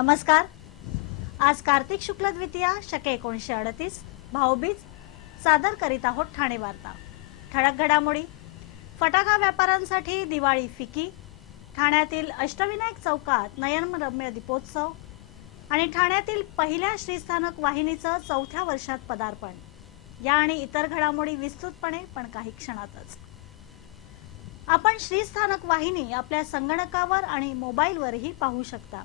नमस्कार. आज कार्तिक शुक्ल द्वितीया शके एकोणीसशे अडतीस भाऊबीज सादर करीत आहोत ठाणे वार्ता. ठळक घडामोडी. फटाका व्यापाऱ्यांसाठी दिवाळी फिकी. ठाण्यातील अष्टविनायक चौकात नयनरम्य दीपोत्सव. आणि ठाण्यातील पहिल्या श्रीस्थानक वाहिनीचं चौथ्या वर्षात पदार्पण. या आणि इतर घडामोडी विस्तृतपणे पण काही क्षणातच. आपण श्रीस्थानक वाहिनी आपल्या संगणकावर आणि मोबाईलवरही पाहू शकता.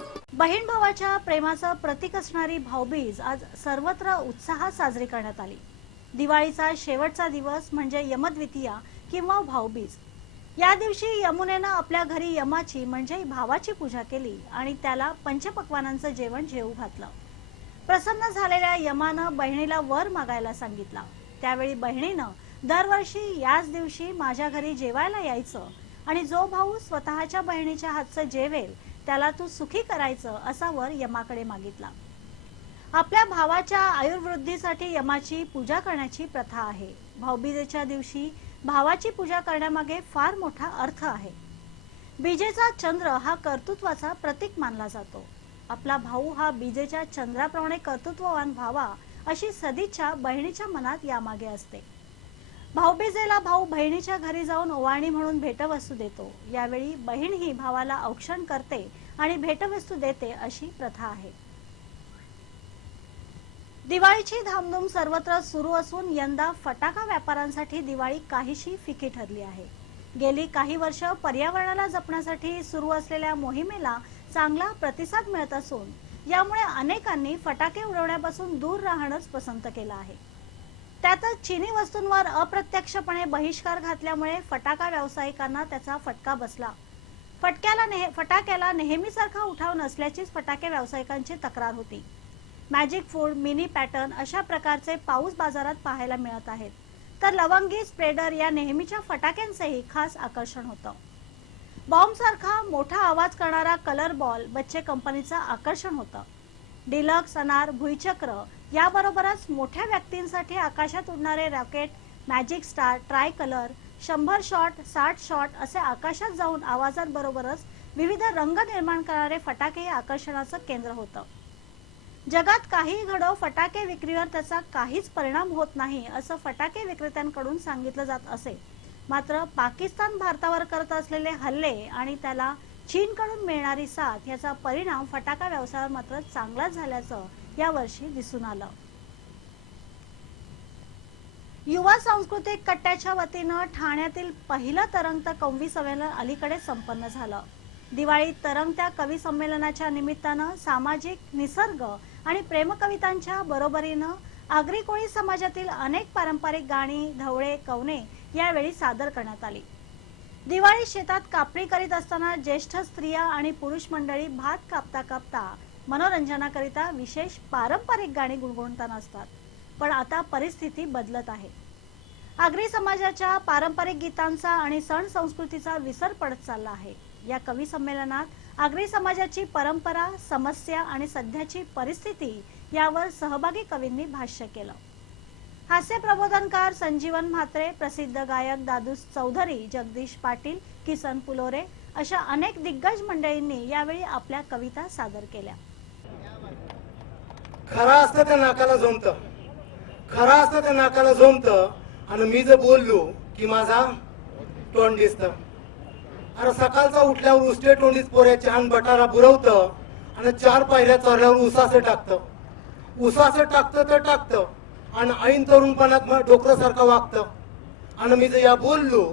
बहीण भावाच्या प्रेमाचं प्रतीक असणारी भाऊबीज आज सर्वत्र उत्साहात साजरी करण्यात आली. दिवाळीचा शेवटचा दिवस म्हणजे यमद्वितीया किंवा भाऊबीज. या दिवशी यमुनेनं आपल्या घरी यमाची म्हणजे भावाची पूजा केली आणि त्याला पंचपक्वानांचं जेवण जेवू घातलं. प्रसन्न झालेल्या यमानं बहिणीला वर मागायला सांगितला. त्यावेळी बहिणीनं दरवर्षी याच दिवशी माझ्या घरी जेवायला यायचं आणि जो भाऊ स्वतःच्या बहिणीच्या हातचं जेवेल त्याला तू सुखी करायचं असा वर यमाकडे मागितला. आपल्या भावाच्या आयुर्वृद्धीसाठी यमाची पूजा करण्याची प्रथा आहे. भाऊबीजेच्या दिवशी भावाची पूजा करण्यामागे फार मोठा अर्थ आहे. बीजेचा चंद्र हा कर्तृत्वाचा प्रतीक मानला जातो. आपला भाऊ हा बीजेच्या चंद्राप्रमाणे कर्तृत्ववान व्हावा अशी सदिच्छा बहिणीच्या मनात यामागे असते. भाऊबीजेला भाऊ बहिणीच्या घरी जाऊन ओवाळणी म्हणून भेटवस्तू देतो. यावेळी बहीण ही भावाला औक्षण करते आणि भेटवस्तू देते अशी प्रथा आहे. दिवाळीची धामधूम सर्वत्र सुरू असून यंदा फटाका व्यापाऱ्यांसाठी दिवाळी काहीशी फिकी ठरली आहे. गेली काही वर्ष पर्यावरणाला जपण्यासाठी सुरू असलेल्या मोहिमेला चांगला प्रतिसाद मिळत असून यामुळे अनेकांनी फटाके उडवण्यापासून दूर राहणंच पसंत केलं आहे. त्यातच चिनी वस्तूंवर अप्रत्यक्षपणे बहिष्कार घातल्यामुळे फटाका व्यावसायिकांना त्याचा फटका बसला. फटक्याला नेह फटाक्याला नेहमीसारखा उठाव नसल्याचीच फटाके व्यावसायिकांची तक्रार होती. मॅजिक फूड मिनी पॅटर्न अशा प्रकारचे पाऊस बाजारात पाहायला मिळत आहेत. तर लवंगी स्प्रेडर या नेहमीच्या फटाक्यांचेही खास आकर्षण होतं. बॉम्ब सारखा मोठा आवाज करणारा कलर बॉल बच्चे कंपनीचं आकर्षण होतं. डिलक्स अनार भुईचक्र याबरोबरच मोठ्या व्यक्तींसाठी आकाशात उडणारे rocket magic star tricolour शंभर शॉट साठ शॉट असे आकाशात जाऊन आवाजांबरोबरच विविध रंग निर्माण करणारे फटाके हे आकर्षणाचं केंद्र होतं. जगात काही घडो फटाके विक्रीवर त्याचा काहीच परिणाम होत नाही असं फटाके विक्रेत्यांकडून सांगितलं जात असे. मात्र पाकिस्तान भारतावर करत असलेले हल्ले आणि त्याला चीनकडून मिळणारी साथ याचा परिणाम फटाका व्यवसायावर मात्र चांगलाच झाल्याचं यावर्षी दिसून आलं. युवा सांस्कृतिक कट्ट्याच्या वतीनं ठाण्यातील पहिलं तरंगत कवी संमेलन अलीकडे संपन्न झालं. दिवाळीत तरंगत्या कवी संमेलनाच्या निमित्तानं सामाजिक निसर्ग आणि प्रेमकवितांच्या बरोबरीनं आगरी कोळी समाजातील अनेक पारंपरिक गाणी धवळे कवने यावेळी सादर करण्यात आली. दिवाळी शेतात कापणी करीत असताना ज्येष्ठ स्त्रिया आणि पुरुष मंडळी भात कापता कापता मनोरंजनाकरिता विशेष पारंपरिक गाणी गुणगुणताना असतात पण आता परिस्थिती बदलत आहे. आगरी समाजाच्या पारंपरिक गीतांचा आणि सण संस्कृतीचा विसर पडत चालला आहे. या कवी संमेलनात आगरी समाजाची परंपरा समस्या आणि सध्याची परिस्थिती यावर सहभागी कवींनी भाष्य केलं. हास्य प्रबोधनकार संजीवन म्हात्रे प्रसिद्ध गायक दादू चौधरी जगदीश पाटील किसन पुलोरे अशा अनेक दिग्गज मंडळींनी यावेळी आपल्या कविता सादर केल्या. खरा असतं त्या नाकाला जमत. खरा असतं त्या नाकाला जमत. आणि मी जर बोललो की माझा तोंड दिसत. अरे सकाळचा उठल्यावर उष्टे तोंडीच पोऱ्या छान बटारा बुरवतं आणि चार पायऱ्या चढल्यावर उसाचं टाकतं. उसाचं टाकतं तर टाकतं. आणि ऐन तरुणपणात मग डोकरासारखं वागतं. आणि मी जर या बोललो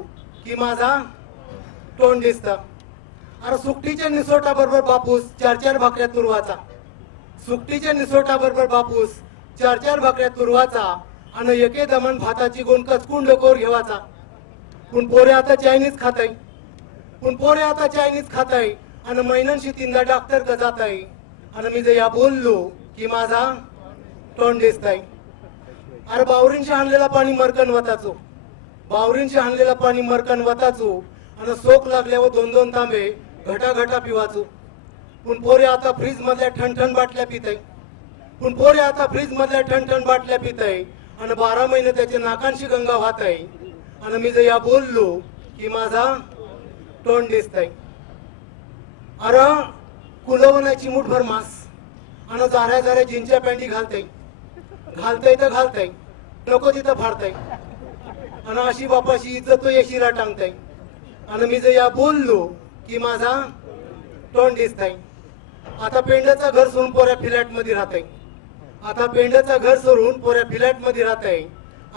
की माझा तोंड दिसतं. अरे सुकटीच्या निसोटा बरोबर बापूस चार चार भाकऱ्या तुरवाचा. सुकटीच्या निसोटा बरोबर बापूस चार चार भाकऱ्या तुरवाचा आणि एके दमन भाताची गुण कचकून डोकोर घेवाचा. पण पोरे आता चायनीज खाताय? पण पोरे आता चायनीज खाताय? आणि महिन्यांशी तीनदा डॉक्टर का आहे आणि मी जर या बोललो की माझा तोंड दिसताय. अरे बावरींशी आणलेला पाणी मरकन वताचो. बावरींशी आणलेला पाणी मरकन वताचो. आणि सोक लागल्यावर दोन दोन तांबे घटा घटा पिवाचो. पण पोरे आता फ्रीज मधल्या ठणठण बाटल्या पित आहे पण पोरे आता फ्रीज मधल्या ठणठण बाटल्या पित आहे आणि बारा महिने त्याचे नाकांशी गंगा वाहत आहे आणि मी जर या बोललो की माझा तोंड आहे अरे कुलवण्याची मुठभर मास. आणि जाऱ्या जाऱ्या जिंच्या पॅन्टी घालताय. घालतय तर घालतय. नको तिथं फाडतय. आणि अशी बापाशी इज्जत तो येशीला टांगताय. आणि मी जर या बोललो की माझा तोंड दिसताय. आता पेंड्याचं घर सोडून पोऱ्या फ्लॅटमध्ये राहताय आता पेंड्याचं घर सोडून पोऱ्या फ्लॅटमध्ये राहताय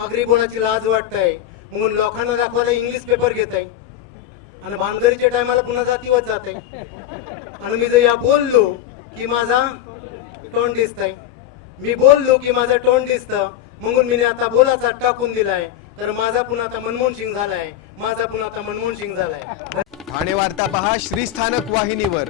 आगरी कोणाची लाज वाटताय? म्हणून लोकांना दाखवायला इंग्लिश पेपर घेत आहे. आणि भानगरीच्या टायमाला पुन्हा जातीवर जात आहे. आणि मी जर या बोललो की माझा तोंड दिसतंय. मी बोललो की माझं तोंड दिसत. म्हणून मी आता बोलाचा टाकून दिलाय. तर माझा पुन्हा आता मनमोहन सिंग झालाय. माझा पुन्हा आता मनमोहन सिंग झालाय. ठाणे वार्ता पहा श्रीस्थानक वाहिनीवर.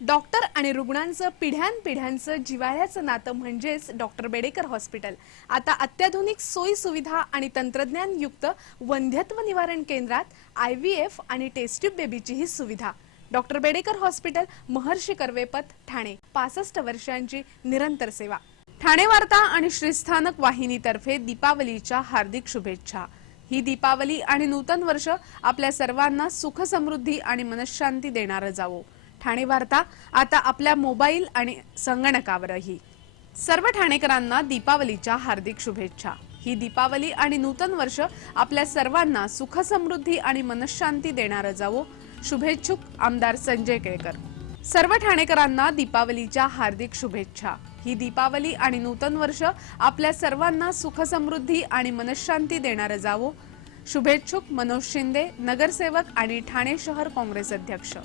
डॉक्टर आणि रुग्णांचं पिढ्यानपिढ्यांचं जिवाळ्याचं नातं म्हणजेच डॉक्टर बेडेकर हॉस्पिटल. आता अत्याधुनिक सोयी सुविधा आणि तंत्रज्ञानयुक्त वंध्यत्व निवारण केंद्रात आय व्ही एफ आणि टेस्ट्यूब बेबीचीही सुविधा. Doctor Bedekar hospital Maharshi कर्वेपथ Thane. पासष्ट वर्षांची निरंतर सेवा. ठाणे वार्ता आणि श्रीस्थानक वाहिनीतर्फे दीपावलीच्या हार्दिक शुभेच्छा. ही दीपावली आणि नूतन वर्ष आपल्या सर्वांना सुख समृद्धी आणि मनशांती देणारं जावो. ठाणे वार्ता आता आपल्या मोबाईल आणि संगणकावरही. सर्व ठाणेकरांना दीपावलीच्या हार्दिक शुभेच्छा. ही दीपावली आणि नूतन वर्ष आपल्या सर्वांना सुख समृद्धी आणि मनशांती देणारं जावो. शुभेच्छुक आमदार संजय केळकर. सर्व ठाणेकरांना दीपावलीच्या हार्दिक शुभेच्छा. ही दीपावली आणि नूतन वर्ष आपल्या सर्वांना सुख समृद्धी आणि मनशांती देणारं जावो. शुभेच्छुक मनोज शिंदे नगरसेवक आणि ठाणे शहर काँग्रेस अध्यक्ष.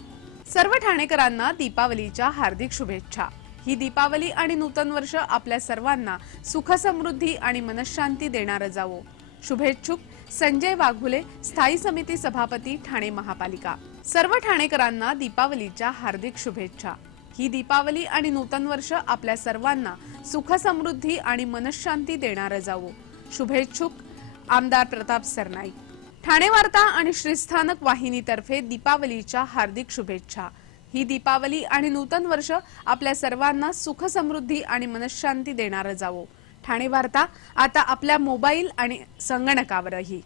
सर्व ठाणेकरांना दीपावलीच्या हार्दिक शुभेच्छा. ही दीपावली आणि नूतन वर्ष आपल्या सर्वांना सुख समृद्धी आणि मनशांती देणारं जावो. शुभेच्छुक संजय वाघुले स्थायी समिती सभापती ठाणे महापालिका. सर्व ठाणेकरांना दीपावलीच्या हार्दिक शुभेच्छा. ही दीपावली आणि नूतन वर्ष आपल्या सर्वांना सुख समृद्धी आणि मनशांती देणारं जावो. शुभेच्छुक आमदार प्रताप सरनाईक. ठाणे वार्ता आणि श्रीस्थानक वाहिनीतर्फे दीपावलीच्या हार्दिक शुभेच्छा. ही दीपावली आणि नूतन वर्ष आपल्या सर्वांना सुख समृद्धी आणि मनशांती देणारं जावो. ठाणे वार्ता आता आपल्या मोबाईल आणि संगणकावरही.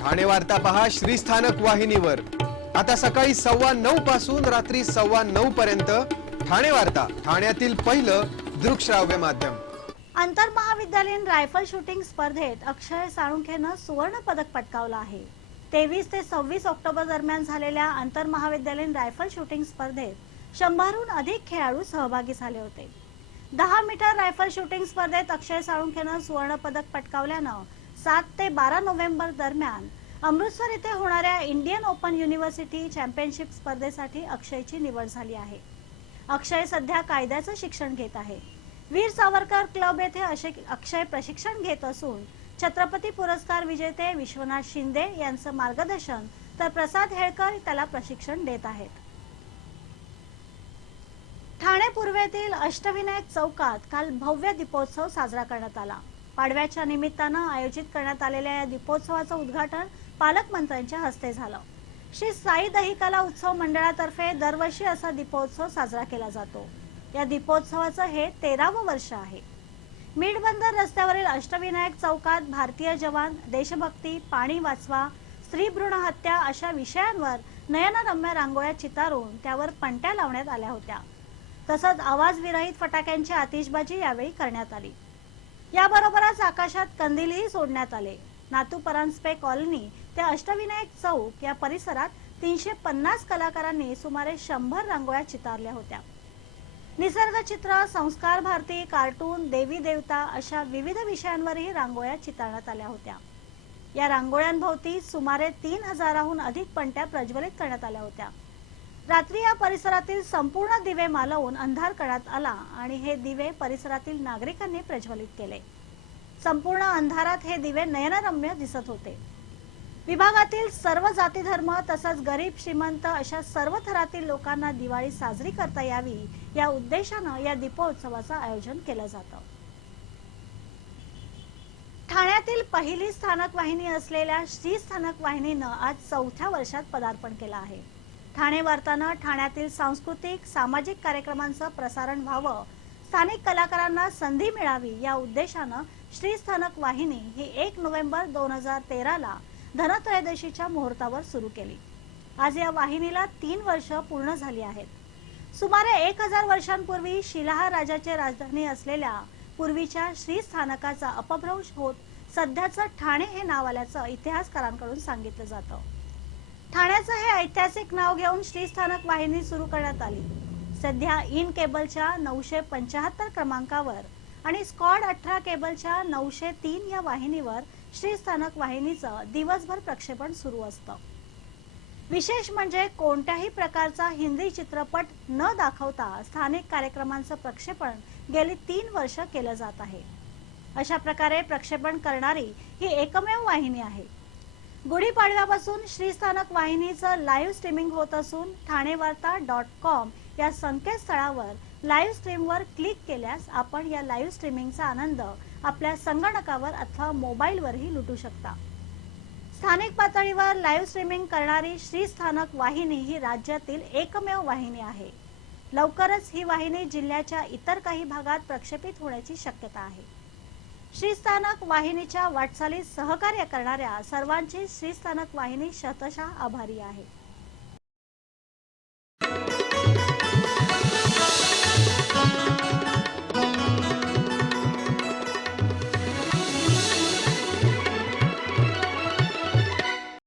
ठाणे वार्ता पहा श्रीस्थानक वाहिनीवर. आता सकाळी सव्वा नऊ पासून रात्री सव्वा नऊ पर्यंत ठाणे वार्ता ठाण्यातील पहिलं दृकश्राव्य माध्यम. आंतर महाविद्यालयीन रायफल शूटिंग स्पर्धेत अक्षय साळुंखेनं सुवर्ण पदक पटकावलं आहे. तेवीस ते सव्वीस ऑक्टोबर दरम्यान झालेल्या आंतर महाविद्यालयीन रायफल शूटिंग स्पर्धेत शंभरहून अधिक खेळाडू सहभागी झाले होते. दहा मीटर रायफल शूटिंग स्पर्धेत अक्षय साळुंखेनं सुवर्ण पदक पटकावल्यानं सात ते बारा नोव्हेंबर दरम्यान अमृतसर इथे होणाऱ्या इंडियन ओपन युनिव्हर्सिटी चॅम्पियनशिप स्पर्धेसाठी अक्षयची निवड झाली आहे. अक्षय सध्या कायद्याचं शिक्षण घेत आहे. वीर सावरकर क्लब येथे अक्षय प्रशिक्षण घेत असून छत्रपती पुरस्कार विजेते विश्वनाथ शिंदे यांचं मार्गदर्शन तर प्रसाद हेळकर त्याला प्रशिक्षण देत आहेत. ठाणे पूर्वेतील अष्टविनायक चौकात काल भव्य दीपोत्सव साजरा करण्यात आला. पाडव्याच्या निमित्तानं आयोजित करण्यात आलेल्या या दीपोत्सवाचं उद्घाटन पालकमंत्र्यांच्या हस्ते झालं. श्री साई दहिकला उत्सव मंडळातर्फे दरवर्षी असा दीपोत्सव साजरा केला जातो. या दीपोत्सवाचं हे तेरावं वर्ष आहे. मीठबंदर रस्त्यावरील अष्टविनायक चौकात भारतीय जवान देशभक्ती पाणी वाचवा स्त्री भ्रूण हत्या अशा विषयांवर नयनरम्य रांगोळ्या चितारून त्यावर पणत्या लावण्यात आल्या होत्या. तसंच आवाज विरहित फटाक्यांची आतिषबाजी यावेळी करण्यात आली. याबरोबरच आकाशात कंदीलही सोडण्यात आले. नातू परांजपे कॉलनी ते अष्टविनायक चौक या परिसरात तीनशे पन्नास कलाकारांनी सुमारे शंभर रांगोळ्या चितारल्या होत्या. निसर्गचित्र संस्कार भारती कार्टून देवी देवता अशा विविध विषयांवरही रांगोळ्या चितारण्यात आल्या होत्या. या रांगोळ्यांभोवती सुमारे तीन हजाराहून अधिक पणत्या प्रज्वलित करण्यात आल्या होत्या. रात्री या परिसरातील संपूर्ण दिवे मालवून अंधार करण्यात आला आणि हे दिवे परिसरातील नागरिकांनी प्रज्वलित केले. संपूर्ण अंधारात हे दिवे नयनरम्य दिसत होते. विभागातील सर्व जाती धर्म तसंच गरीब श्रीमंत अशा सर्व थरातील लोकांना दिवाळी साजरी करता यावी या उद्देशानं या दीपोत्सवाचं आयोजन केलं जातं. ठाण्यातील पहिली स्थानक वाहिनी असलेल्या श्री स्थानक वाहिनीनं आज चौथ्या वर्षात पदार्पण केलं आहे. ठाणे वार्तानं ठाण्यातील सांस्कृतिक सामाजिक कार्यक्रमांचं प्रसारण व्हावं स्थानिक कलाकारांना संधी मिळावी या उद्देशानं श्री स्थानक वाहिनी ही एक नोव्हेंबर दोन हजार तेराला धनत्रयोदशीच्या मुहूर्तावर सुरू केली. आज या वाहिनीला तीन वर्ष पूर्ण झाली आहेत. सुमारे एक हजार वर्षांपूर्वी शिलाहार राजाची राजधानी असलेल्या पूर्वीच्या श्री स्थानकाचा अपभ्रंश होत सध्याचं ठाणे हे नाव आल्याचं इतिहासकारांकडून सांगितलं जातं. ठाण्याचं हे ऐतिहासिक नाव घेऊन श्री स्थानक वाहिनी सुरू करण्यात आली. सध्या इन केबलच्या नऊशे पंचाहत्तर क्रमांकावर आणि स्कॉड अठरा केबलच्या नऊशे तीन या वाहिनीवर श्री स्थानक वाहिनीचं दिवसभर प्रक्षेपण सुरू असतं. विशेष म्हणजे कोणत्याही प्रकारचा हिंदी चित्रपट न दाखवता स्थानिक कार्यक्रमांचं प्रक्षेपण गेली तीन वर्ष केलं जात आहे. अशा प्रकारे प्रक्षेपण करणारी ही एकमेव वाहिनी आहे. गुढीपाडव्यापासून श्रीस्थानक वाहिनीचं लाईव्ह स्ट्रीमिंग होत असून ठाणे वार्ता डॉट कॉम या संकेतस्थळावर लाईव्ह स्ट्रीमवर क्लिक केल्यास आपण या लाईव्ह स्ट्रीमिंगचा आनंद आपल्या संगणकावर अथवा मोबाईलवरही लुटू शकता. स्थानिक पातळीवर लाईव्ह स्ट्रीमिंग करणारी श्री स्थानक वाहिनी ही राज्यातील एकमेव वाहिनी आहे. लवकरच ही वाहिनी जिल्ह्याच्या इतर काही भागात प्रक्षेपित होण्याची शक्यता आहे. श्रीस्थानक वाहिनीच्या वाटचालीत सहकार्य करणाऱ्या सर्वांची श्रीस्थानक वाहिनी शतशः आभारी आहे.